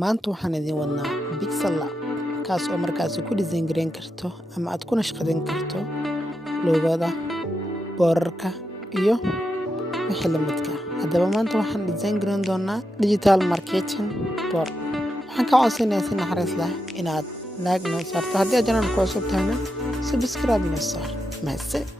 Maanta waxaan idin wadnaa Pixel Lab, kaas oo markaasi ku design gareyn karto ama aad ku nashqadeyn karto loogada, boorarka iyo wixii la midka ah. Haddaba maanta waxaan design gareyn doonaa digital marketing board. Waxaan kaa codsanayaa si naxariis leh inaad like noo saarto. Haddii aad channel ku cusub tahayna subscribe noo saar. Mahadsanid.